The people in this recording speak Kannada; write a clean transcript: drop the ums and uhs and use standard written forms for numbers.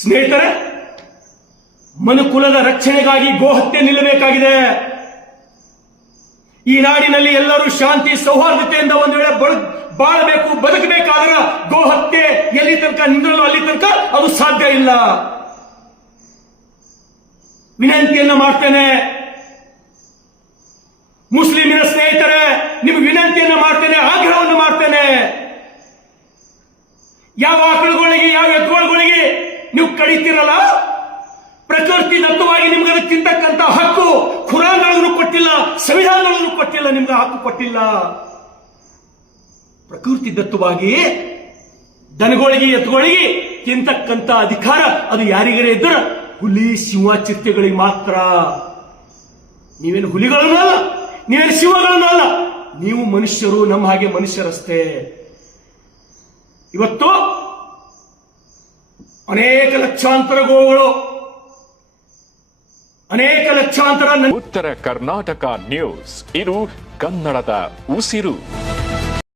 ಸ್ನೇಹಿತರೆ, ಮನುಕುಲದ ರಕ್ಷಣೆಗಾಗಿ ಗೋಹತ್ಯೆ ನಿಲ್ಲಬೇಕಾಗಿದೆ. ಈ ನಾಡಿನಲ್ಲಿ ಎಲ್ಲರೂ ಶಾಂತಿ ಸೌಹಾರ್ದತೆಯಿಂದ ಒಂದು ವೇಳೆ ಬಾಳಬೇಕು, ಬದುಕಬೇಕಾದ್ರೆ ಗೋಹತ್ಯೆ ಎಲ್ಲಿ ತನಕ ನಿಲ್ಲಲು ಅಲ್ಲಿ ತನಕ ಅದು ಸಾಧ್ಯ ಇಲ್ಲ. ವಿನಂತಿಯನ್ನ ಮಾಡ್ತೇನೆ, ಮುಸ್ಲಿಮಿನ ಸ್ನೇಹಿತರೆ, ನಿಮಗೆ ವಿನಂತಿಯನ್ನ ಮಾಡ್ತೇನೆ, ಆಗ್ರಹವನ್ನು ಮಾಡ್ತೇನೆ. ಯಾವ ಆಕಳುಗಳಿಗೆ, ಯಾವ ಎತ್ತುಗಳಿಗೆ ನೀವು ಕಡಿತೀರಲ್ಲ, ಪ್ರಕೃತಿ ದತ್ತವಾಗಿ ನಿಮ್ಗೆ ಅದಕ್ಕೆ ತಿಂತಕ್ಕಂತ ಹಕ್ಕು ಖುರಾನ್ಗಳನ್ನು ಕೊಟ್ಟಿಲ್ಲ, ಸಂವಿಧಾನಗಳನ್ನು ಕೊಟ್ಟಿಲ್ಲ, ನಿಮ್ಗೆ ಹಕ್ಕು ಕೊಟ್ಟಿಲ್ಲ. ಪ್ರಕೃತಿ ದತ್ತವಾಗಿ ದನಗಳಿಗೆ ಎತ್ತುಗಳಿಗೆ ತಿಂತಕ್ಕಂತ ಅಧಿಕಾರ ಅದು ಯಾರಿಗರೇ ಇದ್ದರೆ ಹುಲಿ ಸಿಂಹ ಚಿರತೆಗಳಿಗೆ ಮಾತ್ರ. ನೀವೇನು ಹುಲಿಗಳನ್ನು ಅಲ್ಲ, ನೀವೇನು ಸಿಂಹಗಳನ್ನು ಅಲ್ಲ, ನೀವು ಮನುಷ್ಯರು, ನಮ್ಮ ಹಾಗೆ ಮನುಷ್ಯರಷ್ಟೇ. ಇವತ್ತು ಅನೇಕ ಲಕ್ಷಾಂತರ ಗೋವುಗಳು, ಅನೇಕ ಲಕ್ಷಾಂತರ ಉತ್ತರ ಕರ್ನಾಟಕ ನ್ಯೂಸ್, ಇದು ಕನ್ನಡದ ಉಸಿರು.